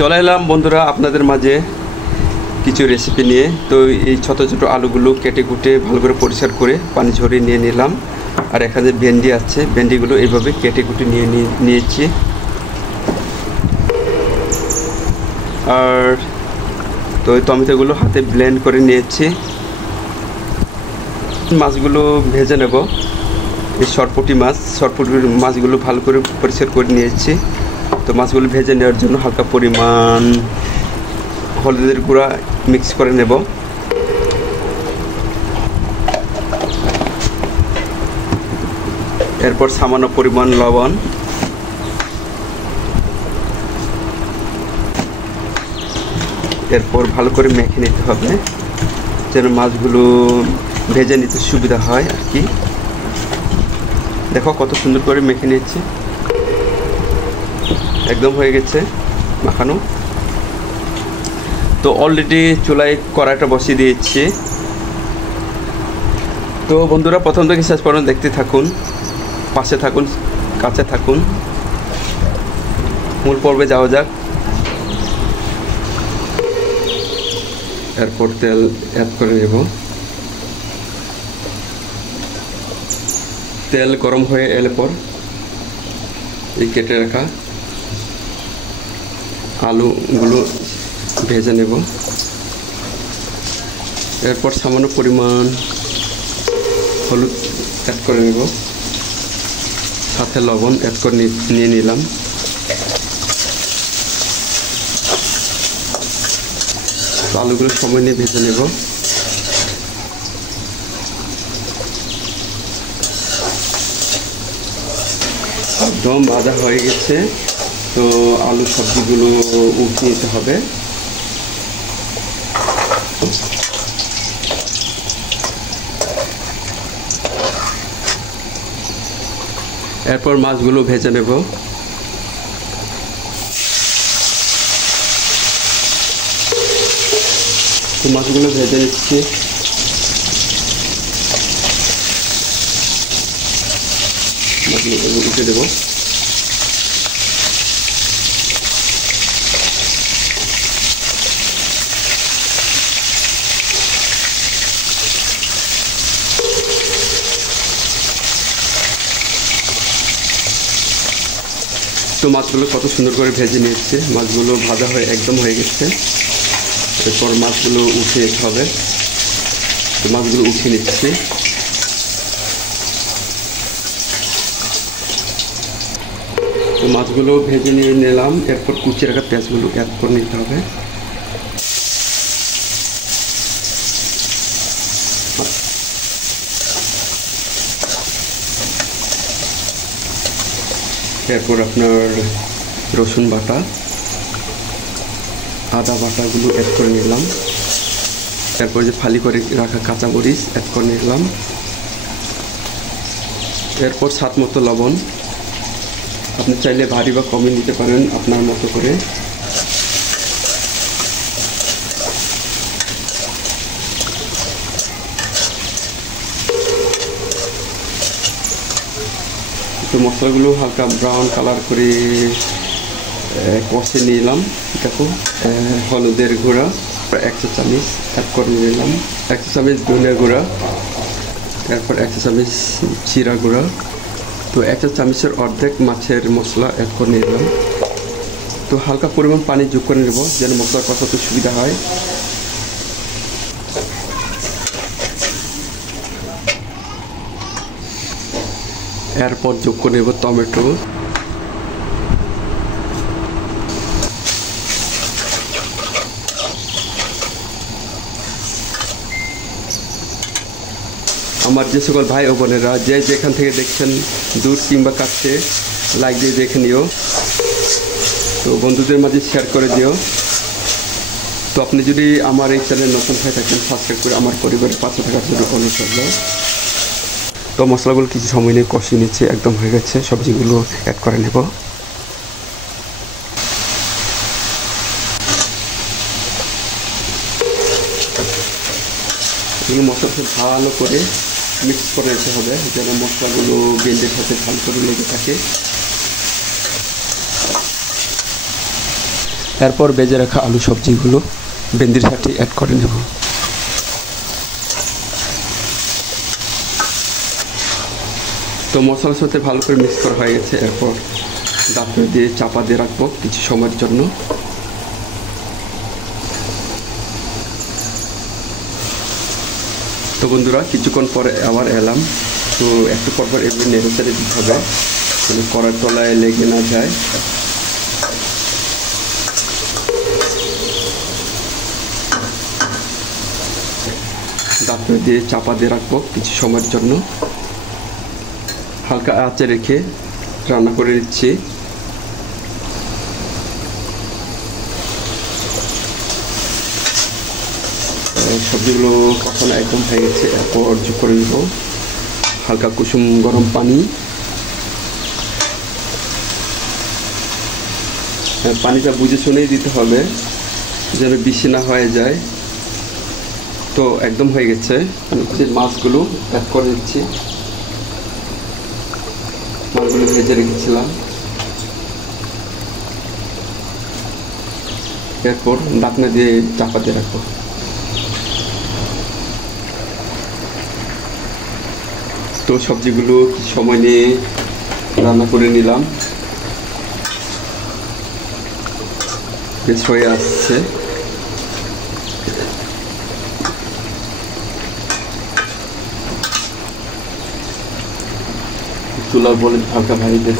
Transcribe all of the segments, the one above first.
চলে এলাম বন্ধুরা আপনাদের মাঝে কিছু রেসিপি নিয়ে। তো এই ছোট ছোট আলুগুলো কেটে কুটে ভালো করে পরিষ্কার করে পানি ঝরিয়ে নিয়ে নিলাম। আর এখানে ভেন্ডি আছে, ভেন্ডিগুলো এইভাবে কেটে কুটে নিয়েছি। আর তো এই টমেটোগুলো হাতে ব্লেন্ড করে নিয়েছি। মাছগুলো ভেজে নেব। এই সরপুঁটি মাছগুলো ভালো করে পরিষ্কার করে নিয়েছি। তো মাছগুলো ভেজে নেওয়ার জন্য হালকা পরিমাণ হলুদের গুঁড়া মিক্স করে নেব। এরপর সামান্য পরিমাণ লবণ, এরপর ভালো করে মেখে নিতে হবে যেন মাছগুলো ভেজে নিতে সুবিধা হয় আর কি। দেখো কত সুন্দর করে মেখে নিয়েছি, একদম হয়ে গেছে মাখানো। তো অলরেডি চুলায় কড়াইটা বসিয়ে দিয়েছি। তো বন্ধুরা প্রথম থেকে শেষ পর্যন্ত দেখতে থাকুন, পাশে থাকুন, কাছে থাকুন। মূল পর্বে যাওয়া যাক। এরপর তেল অ্যাড করে নেব। তেল গরম হয়ে এলে পর এই কেটে রাখা আলুগুলো ভেজে নেব। এরপর সামান্য পরিমাণ হলুদ অ্যাড করে নেব, সাথে লবণ অ্যাড করে নিয়ে নিলাম। আলুগুলো সময় নিয়ে ভেজে নেব। একদম ভাজা হয়ে গেছে। তো আলু সবজিগুলো উঠিয়ে নিতে হবে। এরপর মাছগুলো ভেজে নেব। তো মাছগুলো ভেজে নিচ্ছি। মাছগুলো উঠে দেবো। তো মাছগুলো কত সুন্দর করে ভেজে নিয়েছে, মাছগুলো ভাজা হয়ে একদম হয়ে গেছে। এরপর মাছগুলো উঠিয়ে নিতে হবে। তো মাছগুলো উঠিয়ে নিচ্ছি। তো মাছগুলো ভেজে নিয়ে নিলাম। এরপর কুচিয়ে রাখা পেঁয়াজগুলো অ্যাড করে নিতে হবে। এরপর আপনার রসুন বাটা, আদা বাটাগুলো অ্যাড করে নিলাম। এরপর যে ফালি করে রাখা কাঁচামরিচ অ্যাড করে নিলাম। এরপর স্বাদ মতো লবণ, আপনি চাইলে ভারী বা কমই নিতে পারেন আপনার মতো করে। তো মশলাগুলো হালকা ব্রাউন কালার করে কষে নিলাম। দেখো হলুদের গুঁড়া 1 চা চামচ অ্যাড করে নিলাম, 1 চা চামচ ধনিয়া গুঁড়া, এরপর 1 চা চামচ জিরা গুঁড়া। তো 1 চা চামচের অর্ধেক মাছের মশলা অ্যাড করে নিলাম। তো হালকা পরিমাণ পানি যোগ করে নেব যেন মশলা কষাতে সুবিধা হয়। এরপর যোগ করে নেব টমেটো। আমার যে সকল ভাই ও বোনেরা যে যেখান থেকে দেখছেন, দূর কিংবা কাছে, লাইক দিয়ে দেখে নিও। তো বন্ধুদের মাঝে শেয়ার করে দিও। তো আপনি যদি আমার এই চ্যানেল নতুন হয়ে থাকেন, সাবস্ক্রাইব করে আমার পরিবারের পাশে থাকার জন্য অনুরোধ করল। তো মশলাগুলো কিছু সময় নিয়ে কষিয়ে নিচ্ছে, একদম হয়ে গেছে। সবজিগুলো অ্যাড করে নেব। এগুলো মশলাটা ভালো করে মিক্স করে নিতে হবে যেন মশলাগুলো ভেন্ডির সাথে ভালো করে লেগে থাকে। এরপর বেজে রাখা আলু সবজিগুলো ভেন্ডির সাথে অ্যাড করে নেব। তো মশলার সাথে ভালো করে মিক্স করা হয়ে গেছে। এরপর ঢাকনা দিয়ে চাপা দিয়ে রাখবো কিছু সময়ের জন্য। তো বন্ধুরা কিছুক্ষণ পরে আবার এলাম। তো একটু পর এগুলো নেড়ে চেড়ে দিতে হবে যেন কড়ার তলায় লেগে না যায়। ঢাকনা দিয়ে চাপা দিয়ে রাখবো কিছু সময়ের জন্য। হালকা আঁচে রেখে রান্না করে নিচ্ছি। সবজিগুলো কখনো একদম হয়ে গেছে। এরপর যোগ করে দেব হালকা কুসুম গরম পানি। পানিটা বুঝে শুনেই দিতে হবে যেন বেশি না হয়ে যায়। তো একদম হয়ে গেছে। আমি মাছগুলো অ্যাড করে দিচ্ছি। মাছগুলো ভেজে রেখেছিলাম। এরপর ঢাকনা দিয়ে চাপা দিয়ে রাখবো। তো সবজিগুলো সময় নিয়ে রান্না করে নিলাম। বেশ হয়ে আসছে। চুলার বলে হালকা ভারী দেব।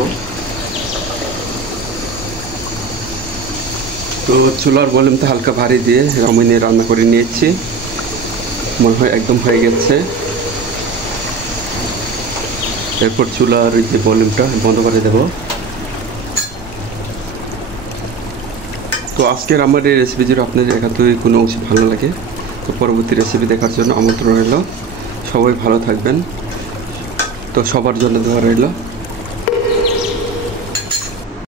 তো চুলার ভলিউমটা হালকা ভারী দিয়ে সময় নিয়ে রান্না করে নিয়েছি। মনে হয় একদম হয়ে গেছে। এরপর চুলার যে ভলিউমটা বন্ধ করে দেব। তো আজকের আমার এই রেসিপি যদি আপনাদের একান্তই কোনো অংশ ভালো লাগে তো পরবর্তী রেসিপি দেখার জন্য আমন্ত্রণ রইল। সবাই ভালো থাকবেন। তো সবার জন্য দোয়া রইল।